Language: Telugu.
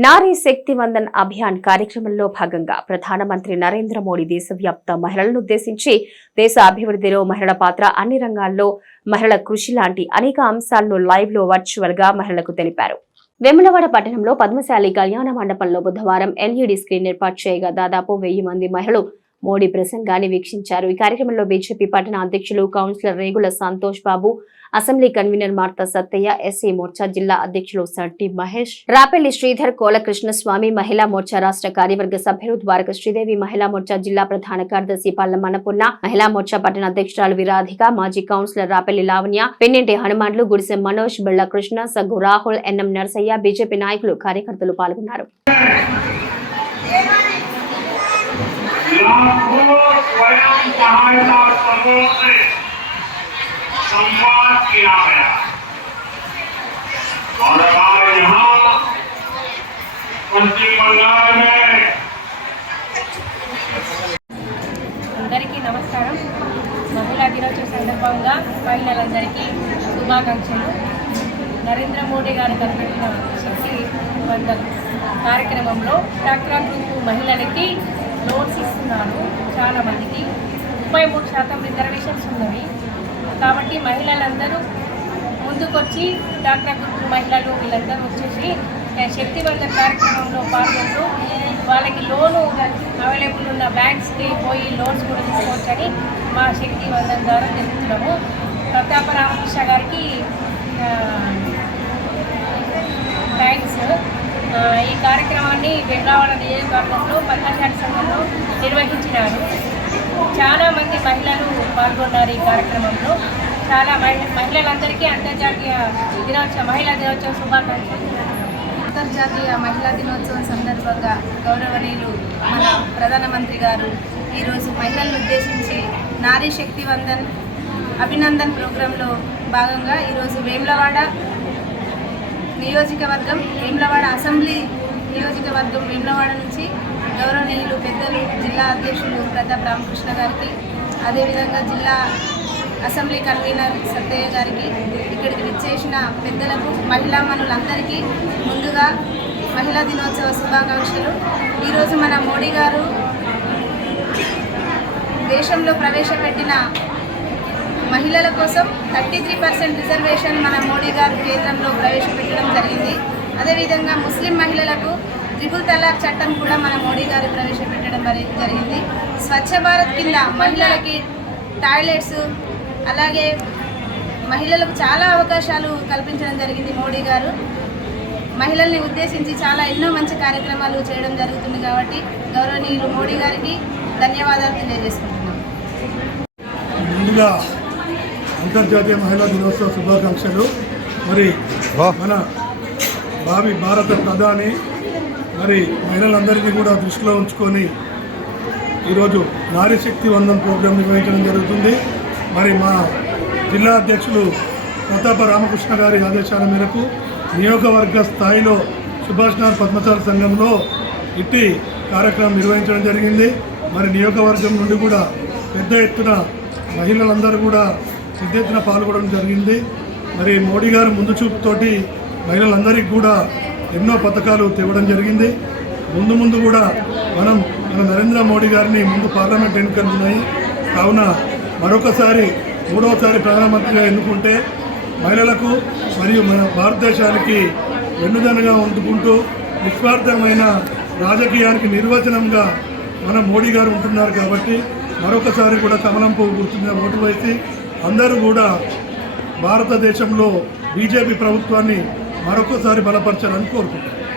నారీ శక్తి వందన్ అభియాన్ కార్యక్రమంలో భాగంగా ప్రధానమంత్రి నరేంద్ర మోడీ దేశవ్యాప్త మహిళలను ఉద్దేశించి దేశ అభివృద్ధిలో మహిళల పాత్ర అన్ని రంగాల్లో మహిళల కృషి లాంటి అనేక అంశాలను లైవ్లో వర్చువల్గా మహిళలకు తెలిపారు. వెములవాడ పట్టణంలో పద్మశాలి కళ్యాణ మండపంలో బుధవారం ఎల్ఈడి స్క్రీన్ ఏర్పాటు చేయగా దాదాపు వెయ్యి మంది మహిళలు మోడీ ప్రసంగాన్ని వీక్షించారు. ఈ కార్యక్రమంలో బీజేపీ పట్టణ అధ్యక్షులు councillor Regula Santosh Babu assembly convener Martha Sattaiah SC Morcha జిల్లా అధ్యక్షులు సట్టి మహేష్ రాపెల్లి శ్రీధర్ కోలకృష్ణ స్వామి మహిళా మోర్చా రాష్ట్ర కార్యవర్గ సభ్యులు ద్వారక శ్రీదేవి మహిళా మోర్చా జిల్లా ప్రధాన కార్యదర్శి పల్ల మనపున్న మహిళా మోర్చా పట్టణ అధ్యక్షురాలు విరాధిక మాజీ కౌన్సిలర్ రాపెల్లి లావణ్య పెన్నెంటి హనుమాన్లు గుడిసె మనోజ్ బిళ్ళ కృష్ణ సగ్గు రాహుల్ ఎన్ఎం నరసయ్య బీజేపీ నాయకులు కార్యకర్తలు పాల్గొన్నారు. सहायता समूह से संवाद किया गया और अब आज यहाँ पश्चिम बंगाल में అందరికీ నమస్కారం మహిళా దినోత్సవ సందర్భంగా మహిళలందరికీ శుభాకాంక్షలు నరేంద్ర మోడీ గారు కనిపెట్టిన శక్తి వందలు కార్యక్రమంలో డాక్రా గ్రూప్ మహిళలకి లోన్స్ ఇస్తున్నారు చాలా మందికి ముప్పై మూడు శాతం రిజర్వేషన్స్ ఉన్నవి. కాబట్టి మహిళలందరూ ముందుకొచ్చి డాక్టర్ గుర్తు మహిళలు వీళ్ళందరూ వచ్చేసి ఏ, శక్తివంత కార్యక్రమంలో పాల్గొంటూ వాళ్ళకి లోను అవైలబుల్ ఉన్న బ్యాంక్స్కి పోయి లోన్స్ కూడా తీసుకోవచ్చని మా శక్తివంతం ద్వారా తెలుపుతున్నాము. ప్రతాప రామకృష్ణ గారికి థ్యాంక్స్ ఈ కార్యక్రమాన్ని వెంగావాడ నియోజకవర్గంలో పద్మశాలి సంఘంలో నిర్వహించినారు. చాలా మంది మహిళలు పాల్గొన్నారు ఈ కార్యక్రమంలో. చాలా మహిళలందరికీ అంతర్జాతీయ దినోత్సవ మహిళా దినోత్సవ శుభాకాంక్షలు. అంతర్జాతీయ మహిళా దినోత్సవం సందర్భంగా గౌరవనీయులు మన ప్రధానమంత్రి గారు ఈరోజు మహిళలను ఉద్దేశించి నారీ శక్తి వందన్ అభినందన్ ప్రోగ్రాంలో భాగంగా ఈరోజు వేములవాడ నియోజకవర్గం వేములవాడ అసెంబ్లీ నియోజకవర్గం వేములవాడ నుంచి గౌరవనీయులు పెద్దలు జిల్లా అధ్యక్షులు ప్రతాప్ రామకృష్ణ గారికి అదేవిధంగా జిల్లా అసెంబ్లీ కన్వీనర్ సత్తయ్య గారికి ఇక్కడికి విచ్చేసిన పెద్దలకు మహిళా మనులందరికీ ముందుగా మహిళా దినోత్సవ శుభాకాంక్షలు. ఈరోజు మన మోడీ గారు దేశంలో ప్రవేశపెట్టిన మహిళల కోసం థర్టీ త్రీ పర్సెంట్ రిజర్వేషన్ మన మోడీ గారు కేంద్రంలో ప్రవేశపెట్టడం జరిగింది. అదేవిధంగా ముస్లిం మహిళలకు త్రిపుల్ తలాక్ చట్టం కూడా మన మోడీ గారు ప్రవేశపెట్టడం జరిగింది. స్వచ్ఛ భారత్ కింద మహిళలకి టాయిలెట్స్ అలాగే మహిళలకు చాలా అవకాశాలు కల్పించడం జరిగింది మోడీ గారు. మహిళల్ని ఉద్దేశించి చాలా ఎన్నో మంచి కార్యక్రమాలు చేయడం జరుగుతుంది కాబట్టి గౌరవనీయులు మోడీ గారికి ధన్యవాదాలు తెలియజేసుకుంటున్నాం. ముందుగా అంతర్జాతీయ మహిళా దినోత్సవ శుభాకాంక్షలు. మరి మన భావి భారత ప్రధాని మరి మహిళలందరినీ కూడా దృష్టిలో ఉంచుకొని ఈరోజు నారీ శక్తి ప్రోగ్రాం నిర్వహించడం జరుగుతుంది. మరి మా జిల్లా అధ్యక్షులు ప్రతాప రామకృష్ణ గారి ఆదేశాల మేరకు నియోగవర్గ స్థాయిలో సుభాష్ నగర్ పద్మచారి సంఘంలో ఇట్టి కార్యక్రమం నిర్వహించడం జరిగింది. మరి నియోగవర్గం నుండి కూడా పెద్ద ఎత్తున మహిళలందరూ కూడా పెద్ద ఎత్తున పాల్గొనడం జరిగింది. మరి మోడీ గారు ముందు చూపుతోటి మహిళలందరికీ కూడా ఎన్నో పథకాలు తేవడం జరిగింది. ముందు ముందు కూడా మనం మన నరేంద్ర మోడీ గారిని ముందు పార్లమెంట్ ఎన్నికలు ఉన్నాయి కావున మరొకసారి మూడవసారి ప్రధానమంత్రిగా ఎన్నుకుంటే మహిళలకు మరియు మన భారతదేశానికి వెన్నుదనగా ఉంటుకుంటూ నిస్వార్థమైన రాజకీయానికి నిర్వచనంగా మన మోడీ గారు ఉంటున్నారు కాబట్టి మరొకసారి కూడా కమలం పువ్వు గుర్తుగా ఓటు వేసి అందరూ కూడా భారతదేశంలో బీజేపీ ప్రభుత్వాన్ని మరొకసారి బలపరచాలని కోరుకుంటున్నాను.